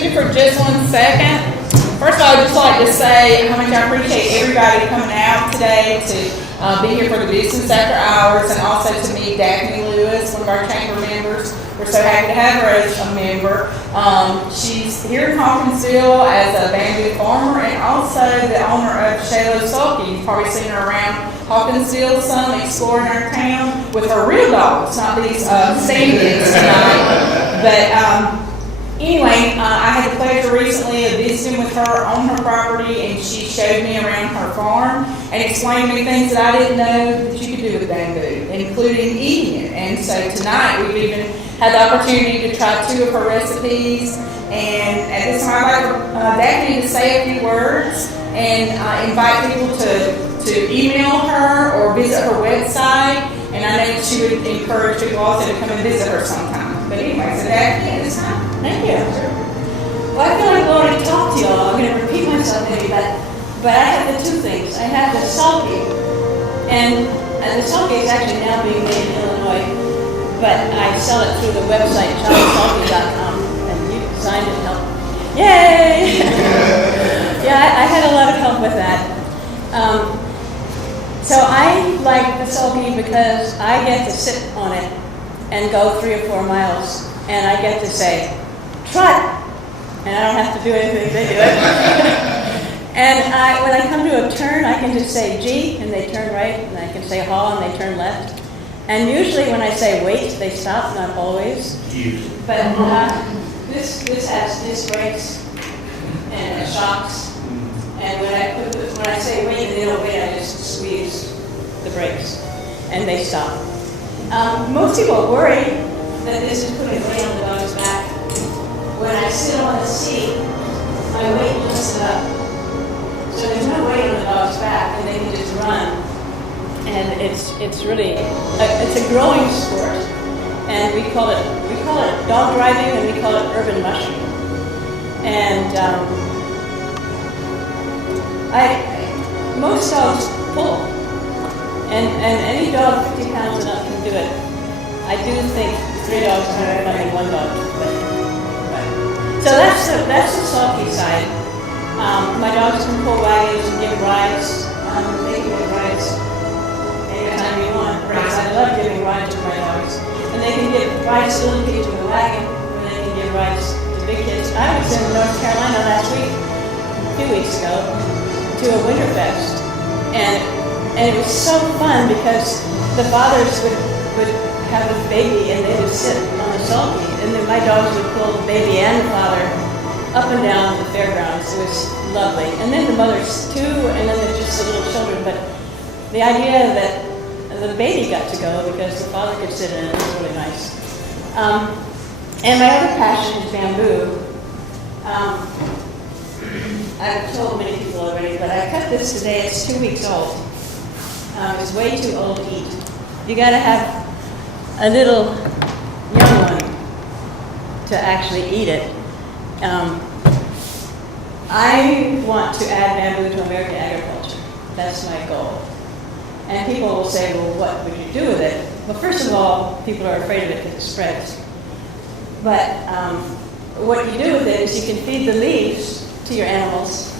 excuse me for just 1 second. First of all, I'd just like to say how much I appreciate everybody coming out today to be here for the Business After Hours, and also to meet Daphne Lewis, one of our chamber members. We're so happy to have her as a member. She's here in Hawkinsville as a bamboo farmer and also the owner of Chalo-Sulky. You've probably seen her around Hawkinsville some, exploring our town with her real dogs, not these stand-ins tonight. But anyway, I had the pleasure recently of visiting with her on her property, and she showed me around her farm and explained to me things that I didn't know that you could do with bamboo, including eating it. And so tonight we've even had the opportunity to try 2 of her recipes. And at this time I'd like Daphne to say a few words and invite people to email her or visit her website. And I know she would encourage people also to come and visit her sometime. But anyway, so Daphne, at this time. Thank you. Well, I feel like I've already talked to y'all. I'm going to repeat myself maybe, but I have the 2 things. I have the sulky, and the sulky is actually now being made in Illinois, but I sell it through the website Chalo-Sulky.com, and you designed it and helped. Yay! Yeah, I had a lot of help with that. So I like the sulky because I get to sit on it and go 3 or 4 miles, and I get to say, trot, and I don't have to do anything, they do it. And when I come to a turn, I can just say G, and they turn right, and I can say haw, and they turn left. And usually when I say wait, they stop, not always. But this has disc brakes and shocks, and when I say wait and they don't wait, I just squeeze the brakes, and they stop. Most people worry that this is putting weight on the dog's back. When I sit on the seat, my weight lifts it up. So there's no weight on the dog's back, and they can just run. And it's really it's a growing sport, and we call it dog driving, and we call it urban mushing. And most dogs pull, and any dog 50 pounds and up can do it. I do think 3 dogs are better than 1 dog. So that's the sulky side. My dogs can pull wagons and give rides. They can give rides anytime you want. I love giving rides to my dogs. And they can give rides to little kids with a wagon, and they can give rides to big kids. I was in North Carolina last week, a few weeks ago, to a Winterfest. And it was so fun because the fathers would have a baby and they would sit on the sulky, and then my dogs would pull the baby and the father up and down the fairgrounds. It was lovely. And then the mothers too, and then just the little children. But the idea that the baby got to go because the father could sit in it was really nice. And my other passion is bamboo. I've told many people already, but I cut this today. It's 2 weeks old. It's way too old to eat. You got to have a little young one to actually eat it. I want to add bamboo to American agriculture. That's my goal. And people will say, well, what would you do with it? Well, first of all, people are afraid of it because it spreads. But what you do with it is you can feed the leaves to your animals.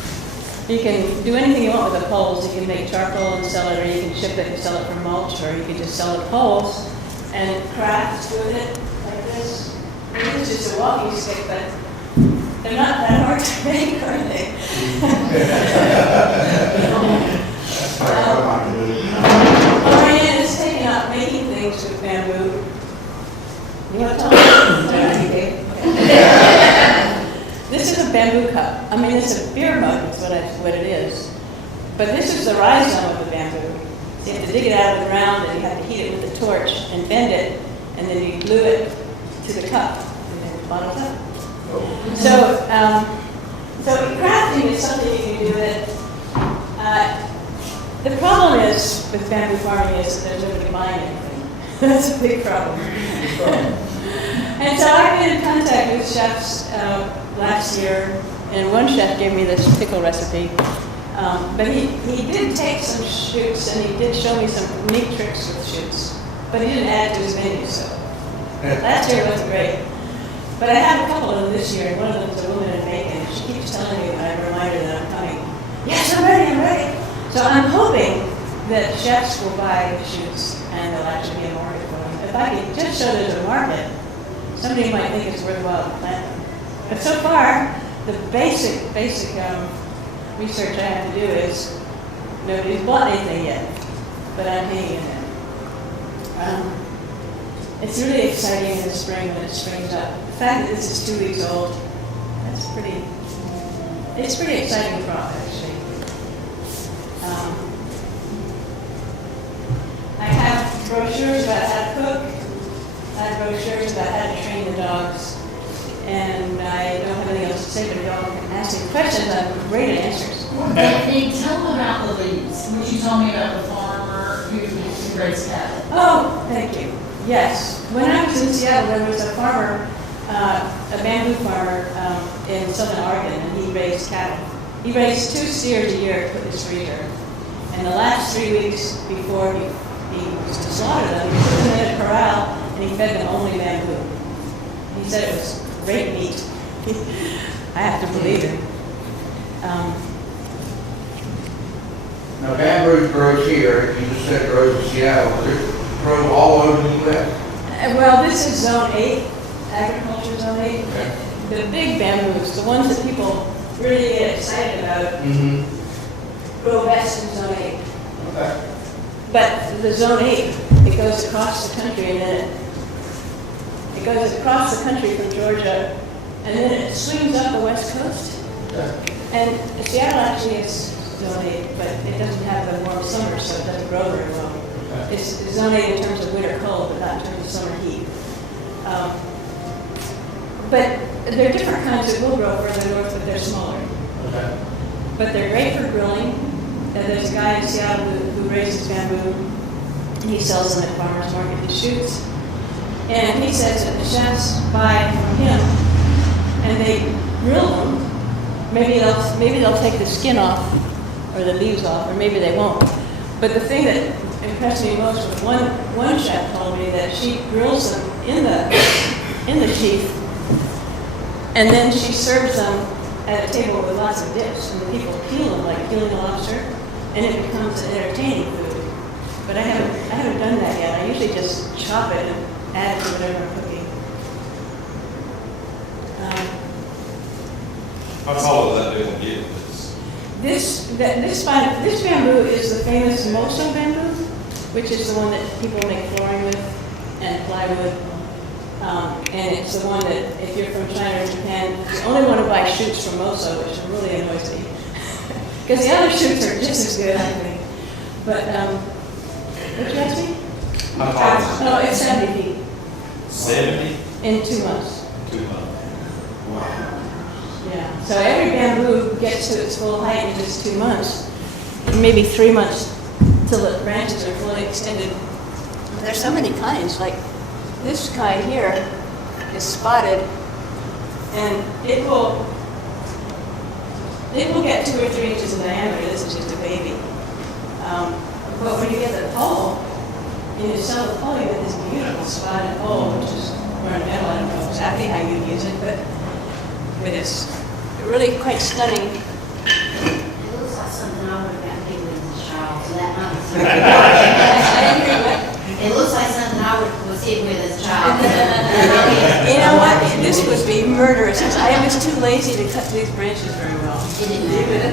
You can do anything you want with the poles. You can make charcoal and sell it, or you can ship it and sell it for mulch, or you can just sell the poles and craft with it like this. This is just a walking stick, but they're not that hard to make, are they? Orion is taking up making things with bamboo. You want to tell me? This is a bamboo cup. I mean, it's a beer mug, is what it is. But this is the rhizome of the bamboo. So you have to dig it out of the ground, and you have to heat it with a torch and bend it, and then you glue it to the cup, and then it bottles up. So crafting is something you can do with it. The problem is with bamboo farming is that there's nobody buying anything. That's a big problem. And so I've been in contact with chefs last year, and one chef gave me this pickle recipe. But he did take some shoots, and he did show me some neat tricks with shoots. But he didn't add to his menu, so last year was great. But I have a couple of them this year, and one of them is a woman in Macon. She keeps telling me when I remind her that I'm coming, yes, I'm ready, I'm ready. So I'm hoping that chefs will buy the shoots and there'll actually be a market for them. If I could just show there's a market, somebody might think it's worthwhile to plant them. But so far, the basic research I have to do is nobody's bought anything yet, but I'm hanging in there. It's really exciting in the spring when it springs up. The fact that this is 2 weeks old, it's pretty exciting crop actually. I have brochures about how to cook. I have brochures about how to train the dogs. And I don't have anything else to say, but if y'all can ask me questions, I'm great at answers. Hey, tell them about the leaves, which you told me about the farmer who raised cattle. Oh, thank you. Yes. When I was in Seattle, there was a farmer, a bamboo farmer in southern Oregon, and he raised cattle. He raised 2 steers a year to put in his freezer. And the last 3 weeks before he was to slaughter them, he put them in a corral and he fed them only bamboo. He said it was great meat. I have to believe it. Now, bamboo grows here, you just said it grows in Seattle, does it grow all over the U.S.? Well, this is Zone 8, agriculture Zone 8. Okay. The big bamboos, the ones that people really get excited about, grow best in Zone 8. Okay. But the Zone 8, it goes across the country, and then it goes across the country from Georgia, and then it swings up the west coast. Okay. And Seattle actually is Zone 8, but it doesn't have the warm summer, so it doesn't grow very well. Okay. It's Zone 8 in terms of winter cold, but not in terms of summer heat. But there are different kinds that will grow further north, but they're smaller. Okay. But they're great for grilling. And there's a guy in Seattle who raises bamboo, and he sells them at farmers market, he shoots. And he says that the chefs buy from him, and they grill them. Maybe they'll take the skin off, or the leaves off, or maybe they won't. But the thing that impressed me most was one chef told me that she grills them in the sheath, and then she serves them at a table with lots of dips, and the people peel them like peeling a lobster, and it becomes an entertaining food. But I haven't done that yet. I usually just chop it and add it to whatever I'm cooking. How tall is that doing get? This bamboo is the famous Moso bamboo, which is the one that people make flooring with and plywood. And it's the one that, if you're from China or Japan, you only want to buy shoots from Moso, which really annoys me. Because the other shoots are just as good, I think. But, what did you ask me? How tall is it? No, it's 70 feet 70? in 2 months. 2 months. Wow. Yeah. So every bamboo gets to its full height in just 2 months. Maybe 3 months till the branches are fully extended. There's so many kinds, like this kind here is spotted, and it will get 2 or 3 inches in diameter. This is just a baby. But when you get the pole, you sell the pole, you get this beautiful spotted pole, which is ornamental. I don't know exactly how you use it, but it's really quite stunning. It looks like something I would have got people as a child, so that might be something. It looks like something I was hit with as a child. You know what? This would be murderous. I was too lazy to cut these branches very well. You didn't do it.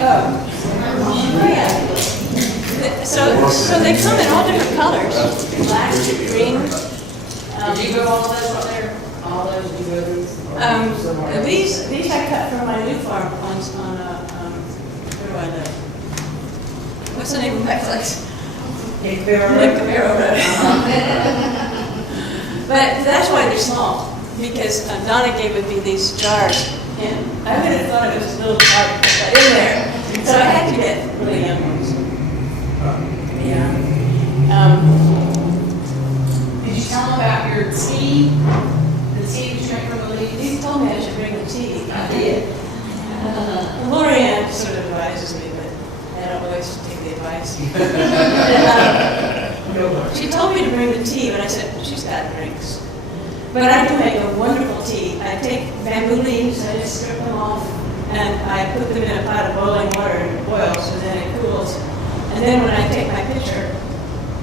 Oh, yeah. So they come in all different colors. Black, green. Did you grow all those up there? All those, did you grow these? These I cut from my new farm on where do I live? What's the name of my place? Nick Camaro Road. But that's why they're small, because Donna gave me these jars, and I would have thought it was a little hard to put in there, so I had to get really young ones. Yeah. Did you tell them about your tea? The tea that you drink from the leaves? He told me I should bring the tea. I did. Lorianne sort of advises me, but I don't always take the advice. She told me to bring the tea, but I said, she's got drinks. But I do make a wonderful tea. I take bamboo leaves, I just strip them off, and I put them in a pot of boiling water and it boils, and then it cools. And then when I take my pitcher,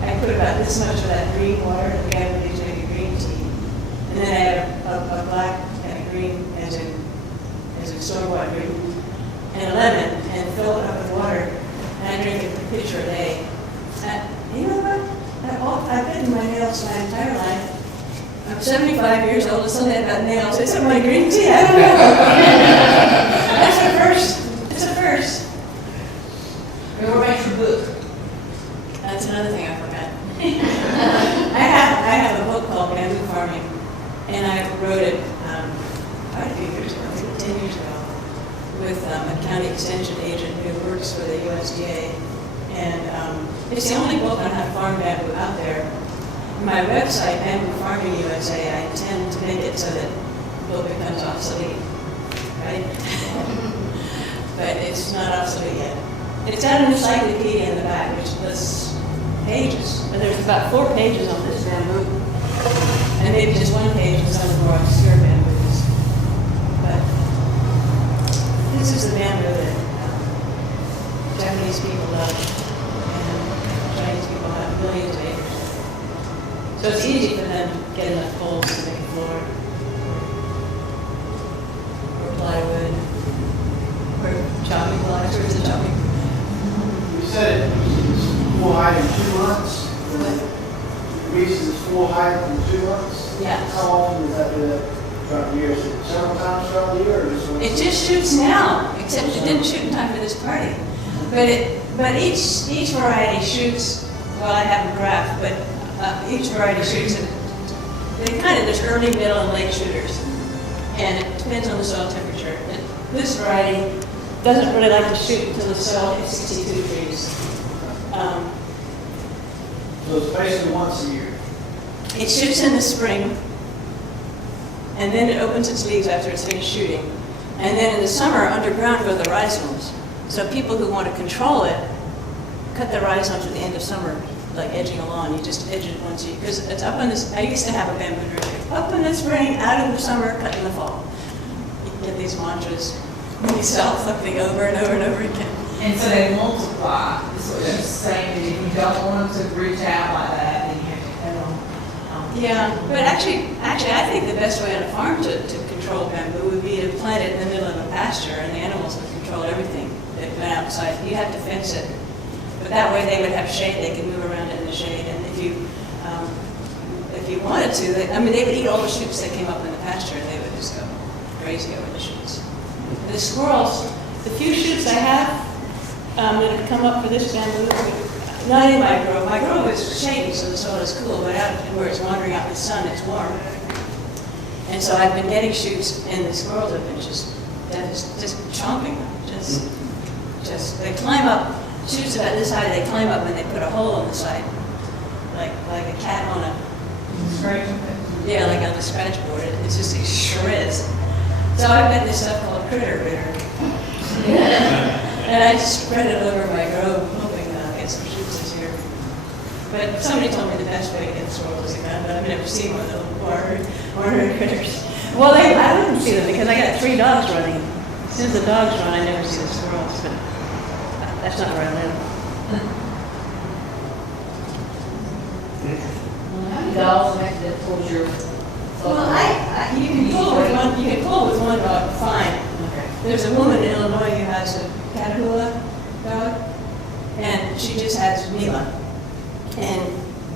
I put about this much of that green water that the guy would use to make a green tea. And then I add a black and a green, as in store-bought green, and a lemon, and fill it up with water. And I drink it a pitcher a day. You know what? I've bitten my nails my entire life. I'm 75 years old, and something about nails. It's in my green tea, I don't know. That's a first. It's a first. Or write your book. That's another thing I forgot. I have a book called Bamboo Farming, and I wrote it quite a few years ago, maybe 10 years ago, with a county extension agent who works for the USDA. And it's the only book on how to farm bamboo out there. My website, Bamboo Farming USA, I intend to make it so that the book becomes obsolete, right? But it's not obsolete yet. It's got an encyclopedia in the back, which lists pages. But there's about 4 pages on this bamboo, and maybe just 1 page on some of the more obscure bamboos. But this is the bamboo that Japanese people love, and Chinese people have millions of acres. So it's easy for them to get enough poles to make a floor, or plywood, or chopping blocks, or is it chopping? You said it's full height in 2 months. The reason it's full height in 2 months? Yeah. How often does that do that throughout the year? Is it several times throughout the year, or just once? It just shoots now, except it didn't shoot in time for this party. But each variety shoots, well, I have a graph, but each variety shoots at, there's early, middle, and late shooters. And it depends on the soil temperature. And this variety doesn't really like to shoot until the soil is 62 degrees. So it's basically once a year. It shoots in the spring, and then it opens its leaves after it's finished shooting. And then in the summer, underground go the rhizomes. So people who want to control it, cut the rhizomes at the end of summer, like edging a lawn. You just edge it once a year, because it's up in this, I used to have a bamboo nursery. Up in the spring, out in the summer, cut in the fall. You can get these mantras. You sell something over and over and over again. And so they multiply, is what she's saying, that if you don't want them to reach out like that, then you have to cut them. Yeah, but actually, I think the best way on a farm to control bamboo would be to plant it in the middle of a pasture, and the animals would control everything that went outside. You have to fence it, but that way they would have shade. They could move around in the shade, and if you wanted to, they would eat all the shoots that came up in the pasture, and they would just go crazy over the shoots. The squirrels, the few shoots I have that have come up for this bamboo, not in my grove. My grove is shady, so the soil is cool, but out where it's wandering out in the sun, it's warm. And so I've been getting shoots, and the squirrels have been just chomping them. Just they climb up, shoots about this high, they climb up and they put a hole in the side, like a cat on a, yeah, like on the scratch board. It's just it shreds. So I've got this stuff called critter ritter. And I just spread it over my grove, hoping that I'll get some shoots this year. But somebody told me the best way to get squirrels is but I've never seen one of those ornery critters. Well, I wouldn't see them because I got 3 dogs running. As soon as the dogs run, I never see the squirrels, but that's not where I live. How many dogs make that towards your? Well, you can pull with one dog, fine. Okay. There's a woman in Illinois who has a Catahoula dog, and she just has Mila. And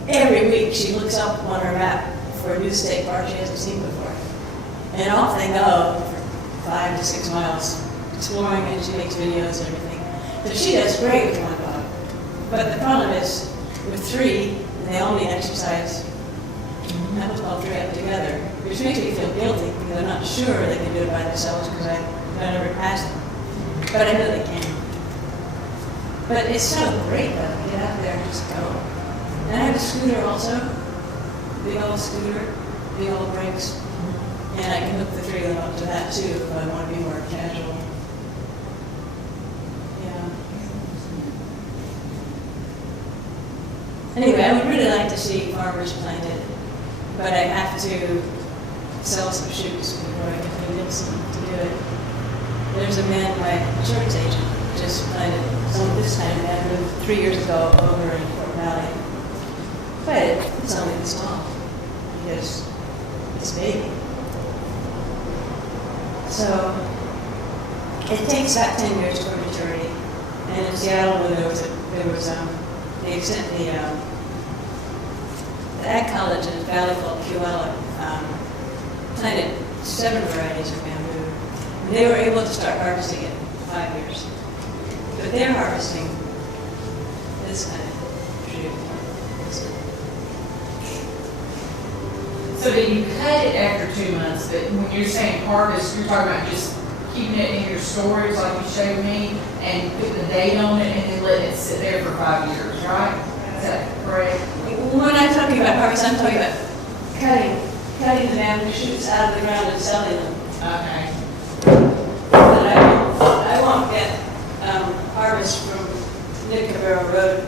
every week she looks up on her map for a new state park she hasn't seen before. And off they go for 5 to 6 miles exploring, and she makes videos and everything. So she does great with one dog. But the problem is, with 3, they all need exercise. I was all 3 up together, which makes me feel guilty because I'm not sure they can do it by themselves because I never asked them. But I know they can. But it's so great though, to get out there and just go. And I have a scooter also, big old scooter, big old brakes. And I can hook the 3 of them up to that too if I want to be more casual. Yeah. Anyway, I would really see farmers plant it, but I have to sell some shoots before I can convince them to do it. There's a man, my insurance agent, just planted some of this kind of bamboo 3 years ago over in Fort Valley. But it's only this tall because it's big. So it takes about 10 years for maturity. And in Seattle, the Ag College in a valley called Puyallup planted 7 varieties of bamboo. And they were able to start harvesting it in 5 years. But they're harvesting this kind of tree. So that you cut it after 2 months, but when you're saying harvest, you're talking about just keeping it in your storage like you showed me and put the date on it and then letting it sit there for 5 years, right? Is that correct? When I'm talking about harvest, I'm talking about cutting the bamboo shoots out of the ground and selling them. Okay. But I won't get harvest from Nick Cabrera Road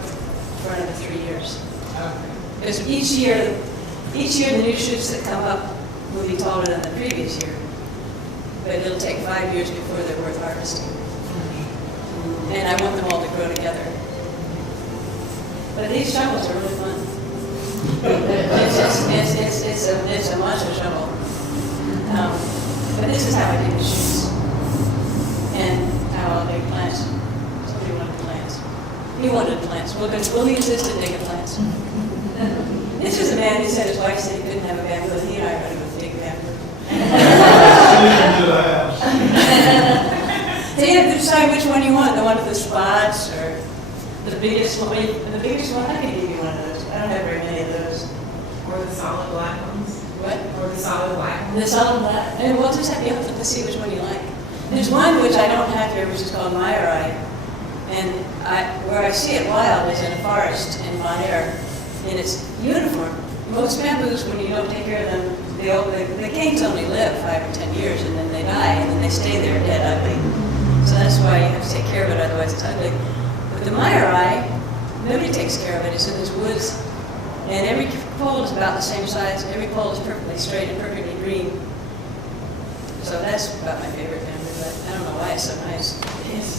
for another 3 years. Okay. Because each year the new shoots that come up will be taller than the previous year. But it'll take 5 years before they're worth harvesting. And I want them all to grow together. But these shovels are really fun. It's a monster shovel. But this is how I dig the shoots. And how I'll dig plants. Somebody wanted plants. He wanted plants. Well, he insisted digging plants. This was a man who said his wife said he couldn't have a bamboo, and he and I were going to dig bamboo. To the house. So you have to decide which one you want, the one with the spots or the biggest one. The biggest one, I can give you one of those. I don't have very many of those. Or the solid black ones? What? Or the solid black ones? The solid black. And we'll just have you have to see which one you like. There's one which I don't have here, which is called Meyerite. And where I see it wild is in a forest in Bon Air. And it's uniform. Most bamboos, when you don't take care of them, the canes only live 5 or 10 years and then they die and then they stay there dead ugly. So that's why you have to take care of it, otherwise it's ugly. But the Meyerite, nobody takes care of it. It's in these woods. And every pole is about the same size. Every pole is perfectly straight and perfectly green. So that's about my favorite bamboo, but I don't know why it's so nice. It is.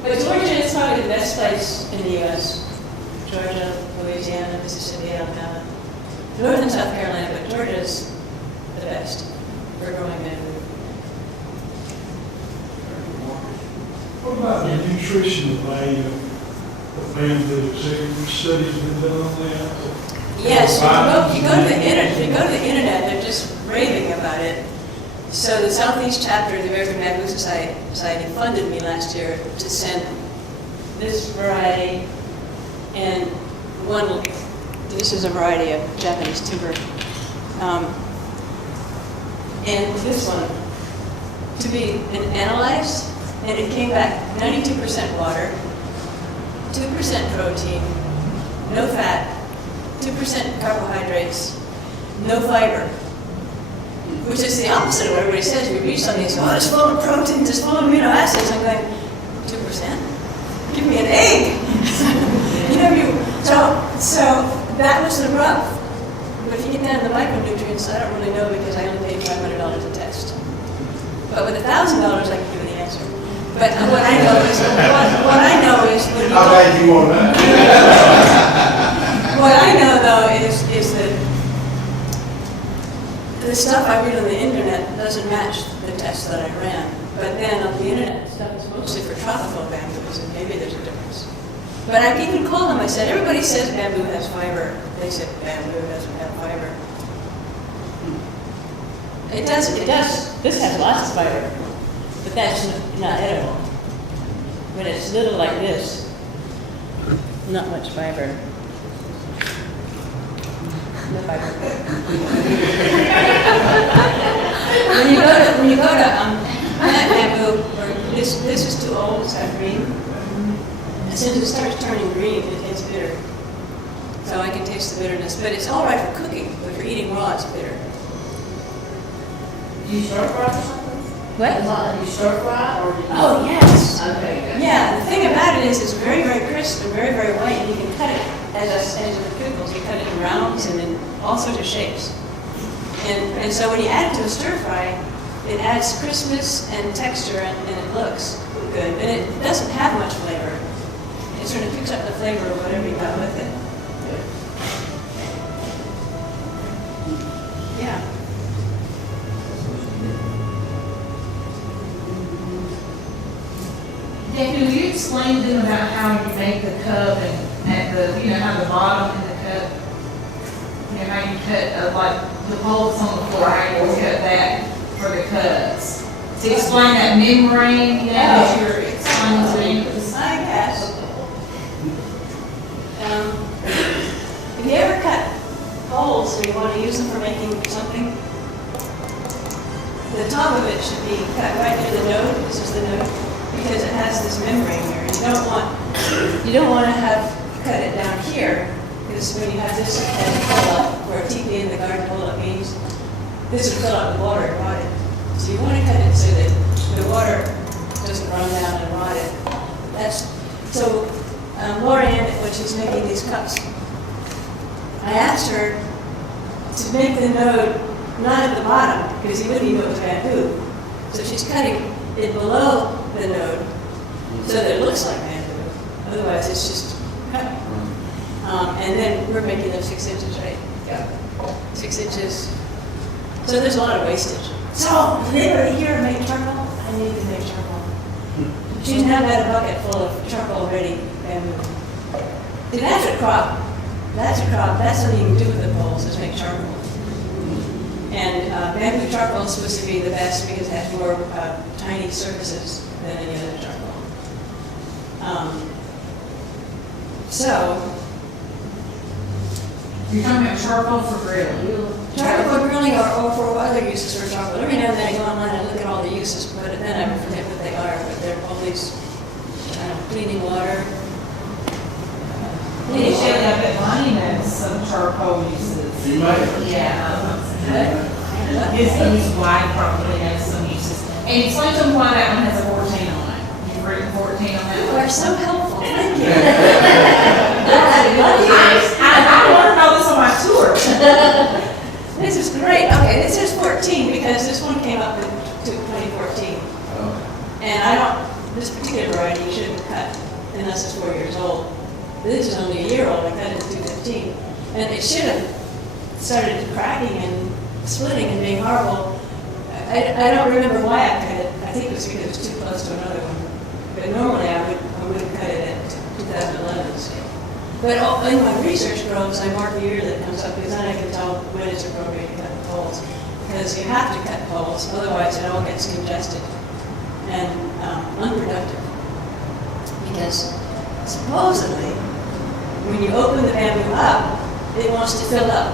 But Georgia is probably the best place in the U.S. Georgia, Louisiana, Mississippi, Alabama, North and South Carolina, but Georgia is the best for growing bamboo. What about the nutritional value of bamboo? Has there studies been done on that? Yes, if you go to the internet, they're just raving about it. So the Southeast chapter of the American Bamboo Society funded me last year to send this variety and this is a variety of Japanese timber, and this one to be analyzed, and it came back 92% water, 2% protein, no fat, 2% carbohydrates, no fiber. Which is the opposite of what everybody says. We read something and say, oh, it's full of proteins, it's full of amino acids. I'm going, 2%? Give me an egg. So that was the rub. But if you get down to the micronutrients, I don't really know because I only paid $500 a test. But with $1,000, I can give you the answer. But what I know is, when you How bad do you want that? what I know though is that the stuff I read on the internet doesn't match the tests that I ran. But then on the internet, stuff is mostly for tropical bamboos, and maybe there's a difference. But I even called them, I said, everybody says bamboo has fiber. They said bamboo doesn't have fiber. It does. This has lots of fiber, but that's not edible. When it's little like this, not much fiber. No fiber. When you go to plant bamboo, or this is too old, it's got green. As soon as it starts turning green, it tastes bitter. So I can taste the bitterness, but it's all right for cooking, but for eating raw, it's bitter. Do you stir fry or something? What? Like you stir fry or? Oh, yes. Okay, good. Yeah, the thing about it is it's very, very crisp and very, very white, and you can cut it as the pickles. You cut it in rounds and in all sorts of shapes. And so when you add it to a stir fry, it adds crispness and texture, and it looks good. And it doesn't have much flavor. It sort of picks up the flavor of whatever you got with it. Yeah. Daphne, will you explain to them about how you make the cup and at the, you know, how the bottom in the cup, you know, how you cut, like, the bolts on the floor, how you cut that for the cups? To explain that membrane, you know, that you're explaining to me. I guess. If you ever cut holes and you want to use them for making something, the top of it should be cut right near the node. This is the node, because it has this membrane here. You don't want to have cut it down here, because when you have this as a pull up, or a teepee in the garden pull up means this would fill up with water and rot it. So you want to cut it so that the water doesn't run down and rot it. So Lorianne, when she's making these cups, I asked her to make the node not at the bottom, because you wouldn't even know it was bamboo. So she's cutting it below the node so that it looks like bamboo. Otherwise, it's just cut. And then we're making them 6 inches, right? Yeah. 6 inches. So there's a lot of wastage. So, did anybody here make charcoal? I need to make charcoal. She's now got a bucket full of charcoal ready bamboo. See, that's a crop. That's a crop. That's something you can do with the poles, is make charcoal. And bamboo charcoal is supposed to be the best because it has more tiny surfaces than any other charcoal. So, You're talking about charcoal for grilling. charcoal for grilling or for other uses for charcoal. Every now and then I go online and look at all the uses, but then I forget what they are. But they're all these cleaning water. They showed up at Lonnie knows some charcoal uses. You may. Yeah. His wife probably knows some uses. And explain to them why that one has a 14 on it. You've written 14 on that You one. are so helpful. Thank you. I learned all this on my tour. This is great. Okay, this is 14 because this one came up in 2014. And this particular variety you shouldn't cut unless it's 4 years old. This is only a year old. I cut it in 2015. And it should have started cracking and splitting and being horrible. I don't remember why I cut it. I think it was because it was too close to another one. But normally I would cut it at 2011 scale. But in my research groves, I mark the year that comes up because then I can tell when it's appropriate to cut the poles. Because you have to cut poles, otherwise it all gets congested and unproductive. Because supposedly, when you open the bamboo up, it wants to fill up.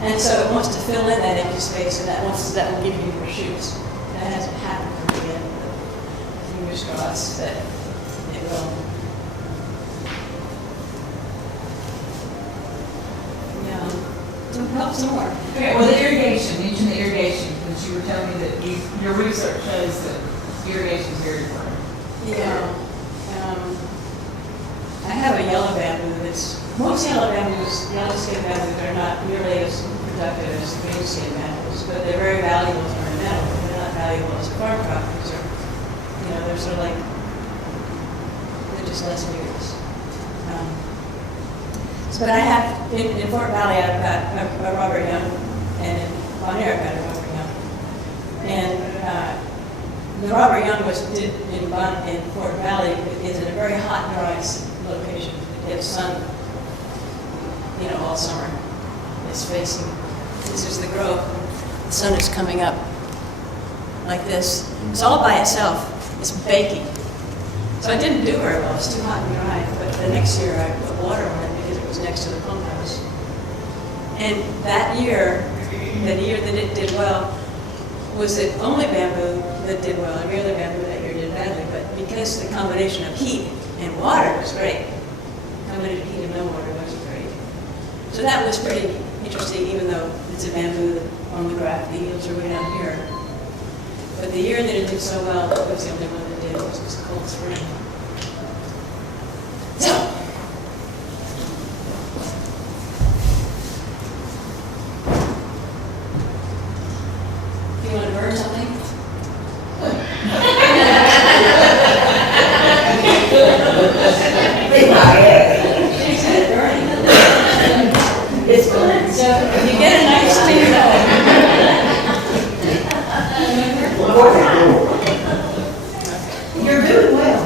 And so it wants to fill in that empty space, and that will give you your shoots. That hasn't happened for me yet, but fingers crossed that it will. Yeah. So help some more. Okay, well, the irrigation, mention the irrigation, because you were telling me that your research shows that irrigation is very important. Yeah. I have a yellow bamboo most yellow skin bamboos are not nearly as productive as the green skin bamboos, but they're very valuable as ornamental. They're not valuable as a farm crop because they're sort of like, they're just less vigorous. But I have, in Fort Valley, I've got a Robert Young, and in Bonaire, I've got a Robert Young. And the Robert Young did in Fort Valley is in a very hot, dry location. It gets sun, all summer. It's facing, this is the grove. The sun is coming up like this. It's all by itself. It's baking. So I didn't do very well. It's too hot and dry. But the next year I put water on it because it was next to the pump house. And that year, the year that it did well, was the only bamboo that did well. Every other bamboo that year did badly. But because the combination of heat and water was great, the combination of heat and no water wasn't great. So that was pretty interesting, even though it's a bamboo on the graph, the yields are way down here. But the year that it did so well, it was the only one that did, it was Cold Spring. So, do you want to burn something? She said burning. It's good. So if you get a nice clean You're doing well.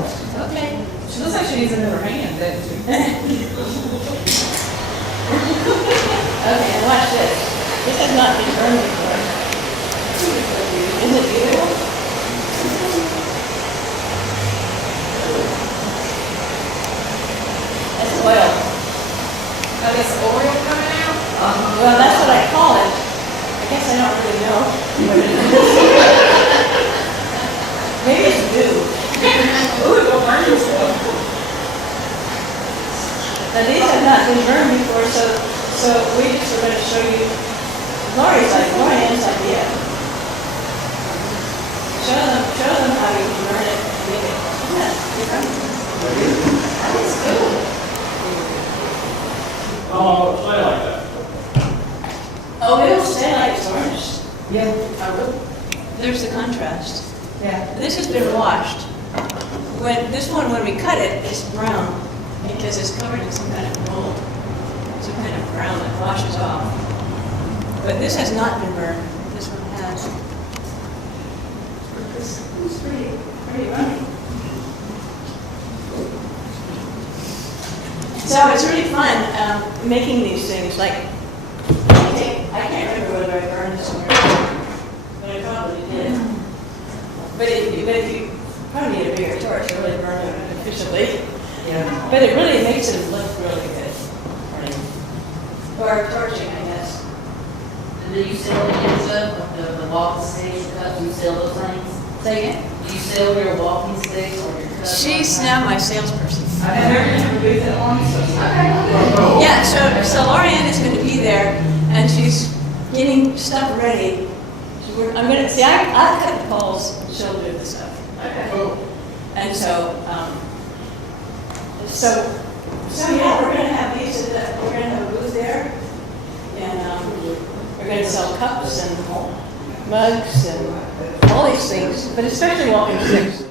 Okay. She looks like she needs another hand, doesn't she? Okay, and watch this. This has not been burned before. Isn't it beautiful? That's oil. Oh, this oil coming out? Well, that's what I call it. I guess I don't really know what it is. Maybe it's dew. Ooh, it will burn yourself. Now, these have not been burned before, so we just were going to show you Lori's idea. Show them how you can burn it and make it. That is good. Oh, play like that. Oh, it'll stay like it's varnished. Yeah. There's the contrast. Yeah. This has been washed. When we cut it, it's brown because it's covered in some kind of mold, some kind of brown that washes off. But this has not been burned. This one has. It's pretty runny. So it's really fun making these things. Like, I can't remember whether I burned this one or not, but I probably did. But if you probably need a bigger torch to really burn it efficiently. Yeah. But it really makes it look really good. Or torching, I guess. Do you sell any stuff, the walking sticks, or cups, do you sell those things? Say again? Do you sell your walking sticks or your cups? She's now my salesperson. I've never booth at once. Yeah, so Lorianne is going to be there, and she's getting stuff ready. I'm going to see. I cut the poles, and she'll do the stuff. Okay. And so yeah, we're going to have these. We're going to have a booth there, and we're going to sell cups and mugs and all these things, but especially walking sticks.